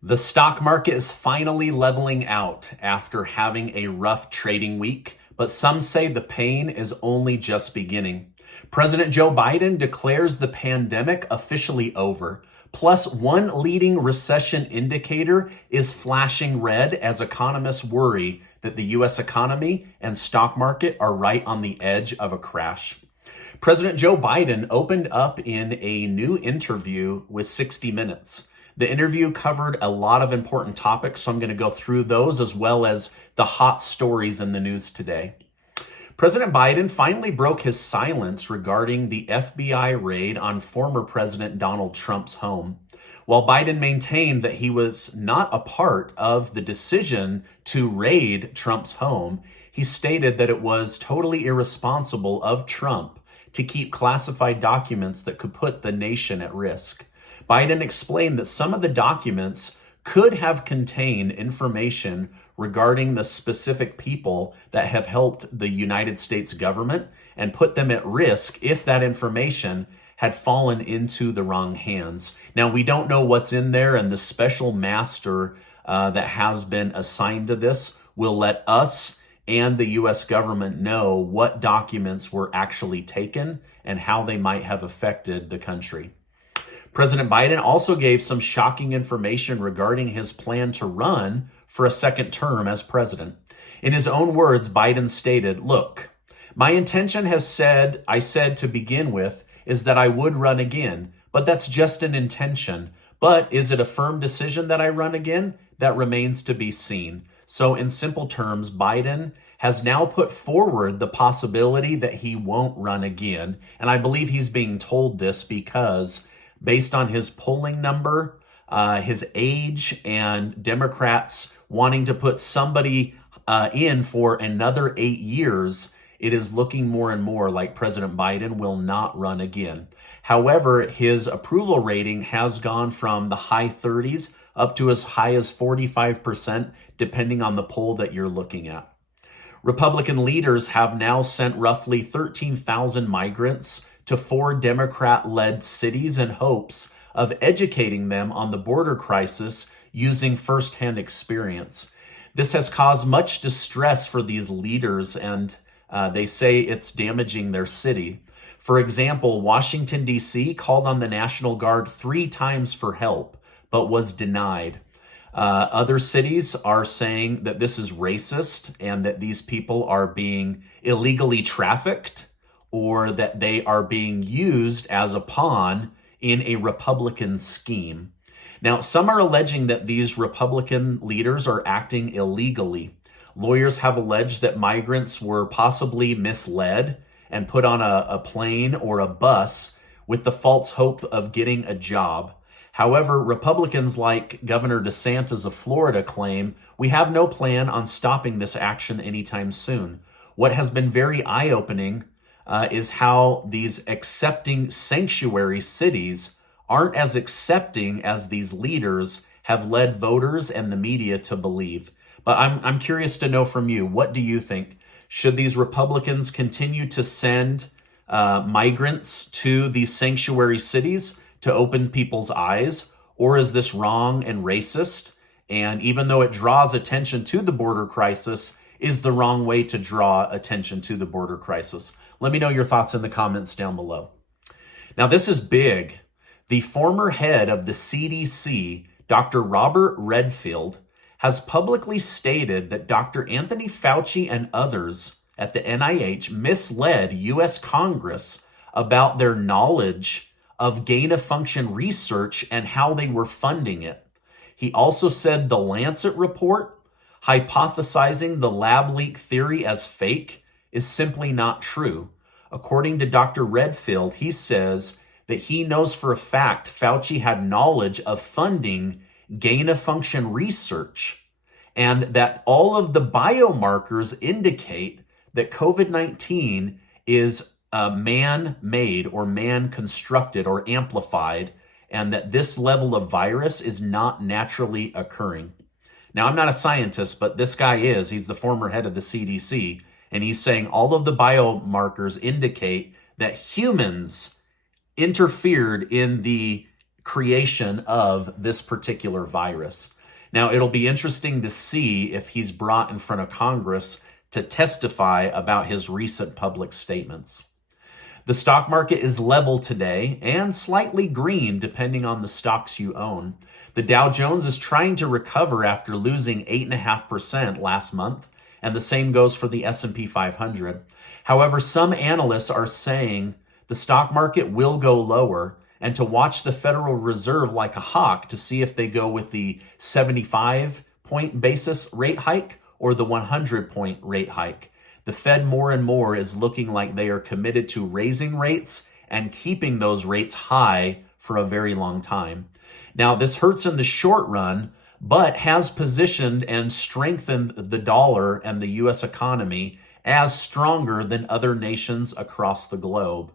The stock market is finally leveling out after having a rough trading week, but some say the pain is only just beginning. President Joe Biden declares the pandemic officially over. Plus, one leading recession indicator is flashing red as economists worry that the U.S. economy and stock market are right on the edge of a crash. President Joe Biden opened up in a new interview with 60 Minutes. The interview covered a lot of important topics, so I'm going to go through those as well as the hot stories in the news today. President Biden finally broke his silence regarding the FBI raid on former President Donald Trump's home. While Biden maintained that he was not a part of the decision to raid Trump's home, he stated that it was totally irresponsible of Trump to keep classified documents that could put the nation at risk. Biden explained that some of the documents could have contained information regarding the specific people that have helped the United States government and put them at risk if that information had fallen into the wrong hands. Now, we don't know what's in there, and the special master that has been assigned to this will let us and the U.S. government know what documents were actually taken and how they might have affected the country. President Biden also gave some shocking information regarding his plan to run for a second term as president. In his own words, Biden stated, "Look, my intention I said to begin with, is that I would run again, but that's just an intention. But is it a firm decision that I run again? That remains to be seen." So in simple terms, Biden has now put forward the possibility that he won't run again. And I believe he's being told this because based on his polling number, his age, and Democrats wanting to put somebody in for another 8 years, it is looking more and more like President Biden will not run again. However, his approval rating has gone from the high 30s up to as high as 45%, depending on the poll that you're looking at. Republican leaders have now sent roughly 13,000 migrants to 4 Democrat-led cities in hopes of educating them on the border crisis using firsthand experience. This has caused much distress for these leaders, and they say it's damaging their city. For example, Washington, D.C. called on the National Guard 3 times for help, but was denied. Other cities are saying that this is racist and that these people are being illegally trafficked or that they are being used as a pawn in a Republican scheme. Now, some are alleging that these Republican leaders are acting illegally. Lawyers have alleged that migrants were possibly misled and put on a plane or a bus with the false hope of getting a job. However, Republicans like Governor DeSantis of Florida claim we have no plan on stopping this action anytime soon. What has been very eye-opening is how these accepting sanctuary cities aren't as accepting as these leaders have led voters and the media to believe. But I'm curious to know from you, what do you think? Should these Republicans continue to send migrants to these sanctuary cities to open people's eyes? Or is this wrong and racist? And even though it draws attention to the border crisis, is the wrong way to draw attention to the border crisis? Let me know your thoughts in the comments down below. Now, this is big. The former head of the CDC, Dr. Robert Redfield, has publicly stated that Dr. Anthony Fauci and others at the NIH misled U.S. Congress about their knowledge of gain-of-function research and how they were funding it. He also said the Lancet report, hypothesizing the lab leak theory as fake, is simply not true. According to Dr. Redfield, he says that he knows for a fact Fauci had knowledge of funding gain-of-function research and that all of the biomarkers indicate that COVID-19 is man-made or man-constructed or amplified, and that this level of virus is not naturally occurring. Now, I'm not a scientist, but this guy is. He's the former head of the CDC, and he's saying all of the biomarkers indicate that humans interfered in the creation of this particular virus. Now, it'll be interesting to see if he's brought in front of Congress to testify about his recent public statements. The stock market is level today and slightly green depending on the stocks you own. The Dow Jones is trying to recover after losing 8.5% last month, and the same goes for the S&P 500. However, some analysts are saying the stock market will go lower, and to watch the Federal Reserve like a hawk to see if they go with the 75-point basis rate hike or the 100-point rate hike. The Fed more and more is looking like they are committed to raising rates and keeping those rates high for a very long time. Now, this hurts in the short run, but has positioned and strengthened the dollar and the U.S. economy as stronger than other nations across the globe.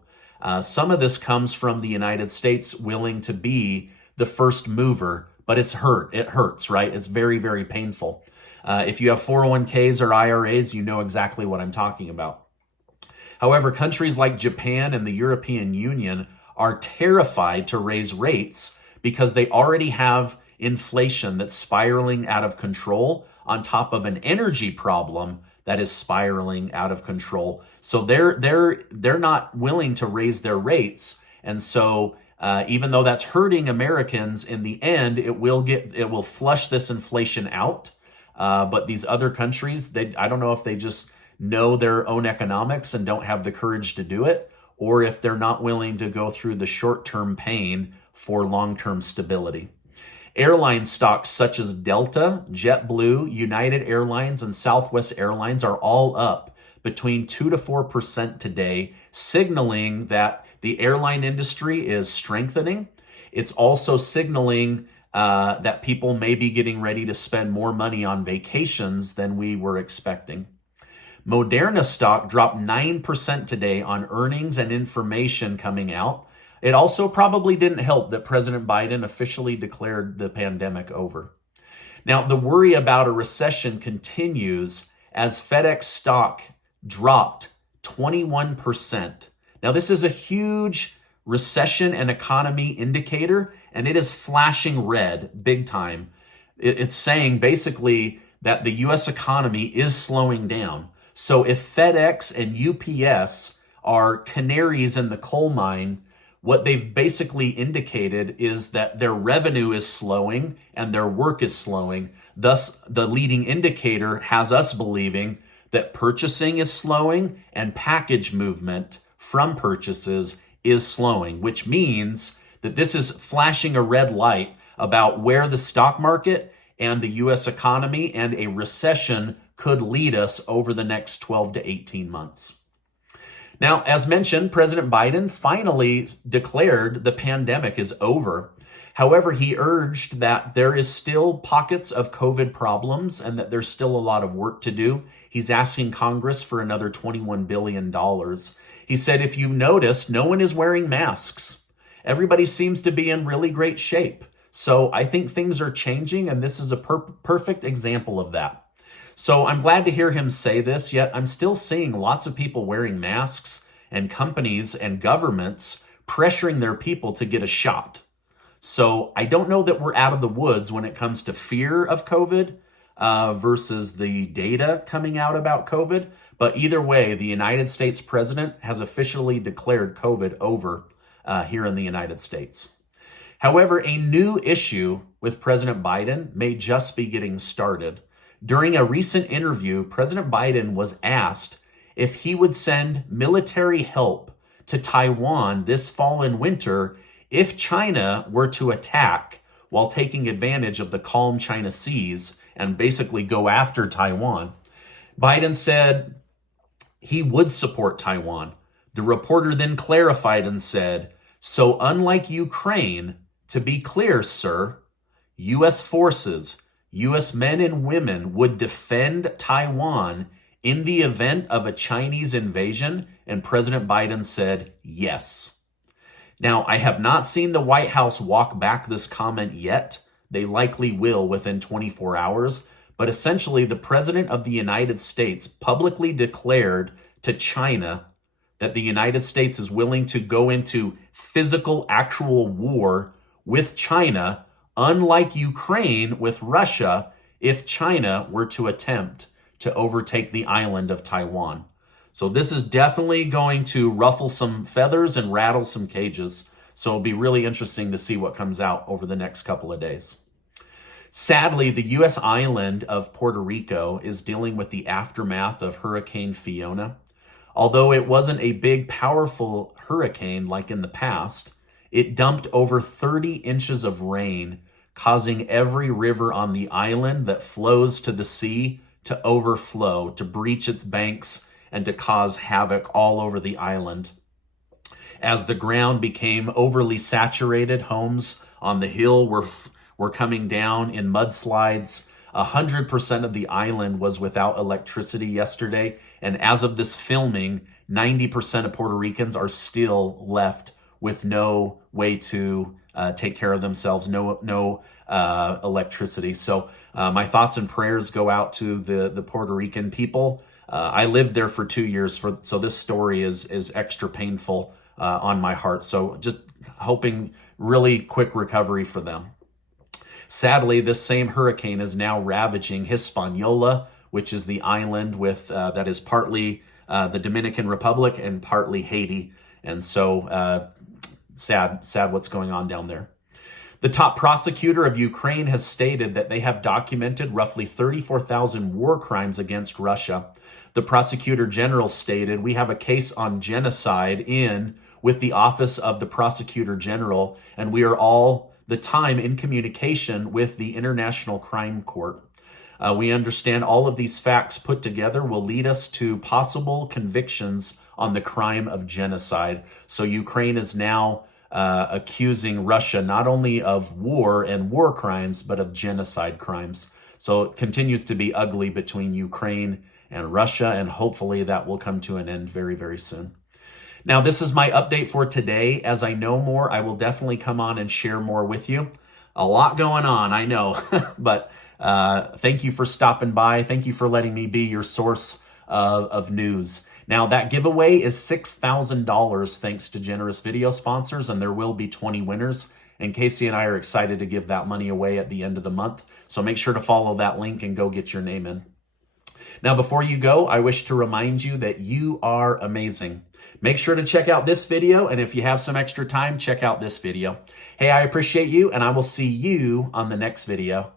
Some of this comes from the United States willing to be the first mover, but it hurts, right? It's very, very painful. If you have 401ks or IRAs, you know exactly what I'm talking about. However, countries like Japan and the European Union are terrified to raise rates because they already have inflation that's spiraling out of control on top of an energy problem that is spiraling out of control. So they're not willing to raise their rates, and so even though that's hurting Americans, in the end it will flush this inflation out. But these other countries, I don't know if they just know their own economics and don't have the courage to do it, or if they're not willing to go through the short-term pain for long-term stability. Airline stocks such as Delta, JetBlue, United Airlines, and Southwest Airlines are all up between 2 to 4% today, signaling that the airline industry is strengthening. It's also signaling that people may be getting ready to spend more money on vacations than we were expecting. Moderna stock dropped 9% today on earnings and information coming out. It also probably didn't help that President Biden officially declared the pandemic over. Now, the worry about a recession continues as FedEx stock dropped 21%. Now, this is a huge recession and economy indicator, and it is flashing red big time. It's saying basically that the U.S. economy is slowing down. So if FedEx and UPS are canaries in the coal mine, what they've basically indicated is that their revenue is slowing and their work is slowing. Thus, the leading indicator has us believing that purchasing is slowing and package movement from purchases is slowing, which means that this is flashing a red light about where the stock market and the U.S. economy and a recession could lead us over the next 12 to 18 months. Now, as mentioned, President Biden finally declared the pandemic is over. However, he urged that there is still pockets of COVID problems and that there's still a lot of work to do. He's asking Congress for another $21 billion. He said, if you notice, no one is wearing masks. Everybody seems to be in really great shape. So I think things are changing, and this is a perfect example of that. So I'm glad to hear him say this, yet I'm still seeing lots of people wearing masks and companies and governments pressuring their people to get a shot. So I don't know that we're out of the woods when it comes to fear of COVID versus the data coming out about COVID. But either way, the United States president has officially declared COVID over here in the United States. However, a new issue with President Biden may just be getting started. During a recent interview, President Biden was asked if he would send military help to Taiwan this fall and winter if China were to attack while taking advantage of the calm China seas and basically go after Taiwan. Biden said he would support Taiwan. The reporter then clarified and said, so unlike Ukraine, to be clear, sir, U.S. forces, U.S. men and women would defend Taiwan in the event of a Chinese invasion, and President Biden said yes. Now, I have not seen the White House walk back this comment yet. They likely will within 24 hours, but essentially the President of the United States publicly declared to China that the United States is willing to go into physical, actual war with China, unlike Ukraine with Russia, if China were to attempt to overtake the island of Taiwan. So this is definitely going to ruffle some feathers and rattle some cages. So it'll be really interesting to see what comes out over the next couple of days. Sadly, the U.S. island of Puerto Rico is dealing with the aftermath of Hurricane Fiona. Although it wasn't a big, powerful hurricane like in the past, it dumped over 30 inches of rain, causing every river on the island that flows to the sea to overflow, to breach its banks, and to cause havoc all over the island. As the ground became overly saturated, homes on the hill were coming down in mudslides. 100% of the island was without electricity yesterday. And as of this filming, 90% of Puerto Ricans are still left with no way to take care of themselves, no electricity. So my thoughts and prayers go out to the Puerto Rican people. I lived there for 2 years, so this story is extra painful on my heart. So just hoping really quick recovery for them. Sadly, this same hurricane is now ravaging Hispaniola, which is the island that is partly the Dominican Republic and partly Haiti. And so sad what's going on down there. The top prosecutor of Ukraine has stated that they have documented roughly 34,000 war crimes against Russia. The prosecutor general stated, "We have a case on genocide with the office of the prosecutor general, and we are all the time in communication with the International Crime Court. We understand all of these facts put together will lead us to possible convictions on the crime of genocide." So Ukraine is now accusing Russia not only of war and war crimes, but of genocide crimes. So it continues to be ugly between Ukraine and Russia, and hopefully that will come to an end very, very soon. Now, this is my update for today. As I know more, I will definitely come on and share more with you. A lot going on, I know, but thank you for stopping by. Thank you for letting me be your source of news. Now, that giveaway is $6,000 thanks to generous video sponsors, and there will be 20 winners. And Casey and I are excited to give that money away at the end of the month. So make sure to follow that link and go get your name in. Now, before you go, I wish to remind you that you are amazing. Make sure to check out this video, and if you have some extra time, check out this video. Hey, I appreciate you, and I will see you on the next video.